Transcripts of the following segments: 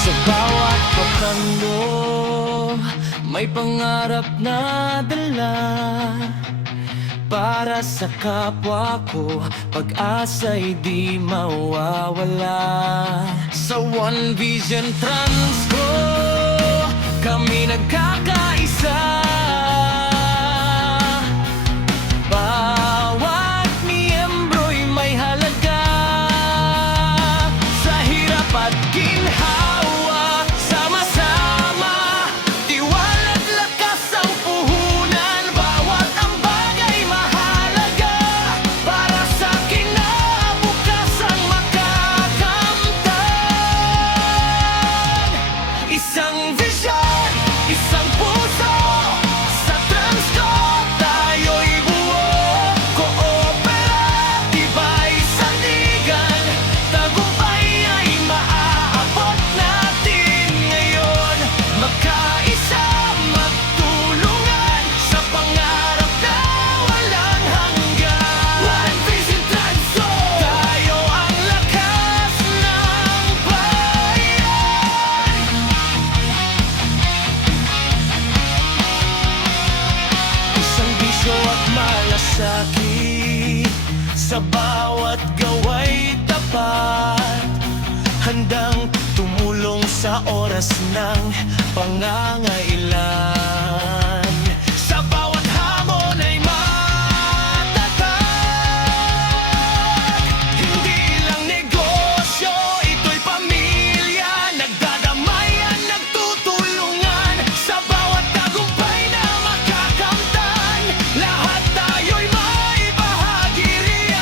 Sa bawat bakando, may pangarap na dala. Para sa kapwa ko, pag-asa'y di mawawala. Sa One Vision Transco, kami nagkakaisa. Bawat miyembro'y may halaga. Sa hirap at ginhawa, sama-sama, tiwala't lakas ang puhunan. Bawat ambag ay mahalaga para sa kinabukasan makakamtan. Isang vision, isang puso, sa Transco tayo'y buo. Kooperatiba'y sandigan, tagumpay ay maaabot natin ngayon. Magkaisa, magtulungan, sa pangarap na walang hanggan. One Vision Transco, tayo ang lakas ng bayan. Isang bisyo at malasakit, sa bawat gawa'y tapat. Handang tumulong sa oras ng pangangailan. Sa bawat hamon ay matatag. Hindi lang negosyo, ito'y pamilya. Nagdadamayan, nagtutulungan. Sa bawat tagumpay na makakamtan, lahat tayo'y may bahagi riyan.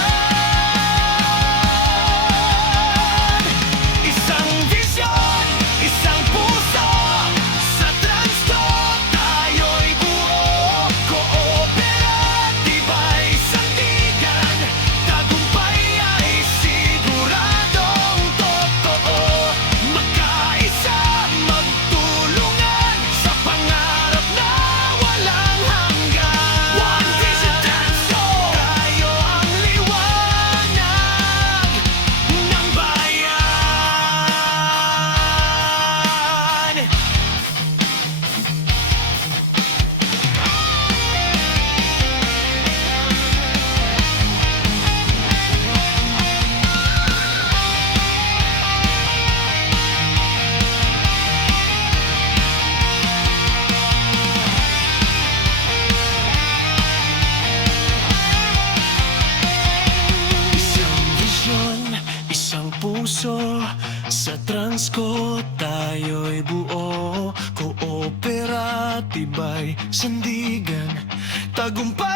Isang vision, isang puso, sa Transco tayo'y buo. Kooperatiba'y sandigan, tagumpay ay siguradong totoo. Magkaisa, magtulungan, sa pangarap na walang hanggan. One Vision Transco, tayo ang liwanag ng bayan. Isang vision, isang puso, sa Transco tayo'y buo. Kooperatiba'y sandigan, tagumpay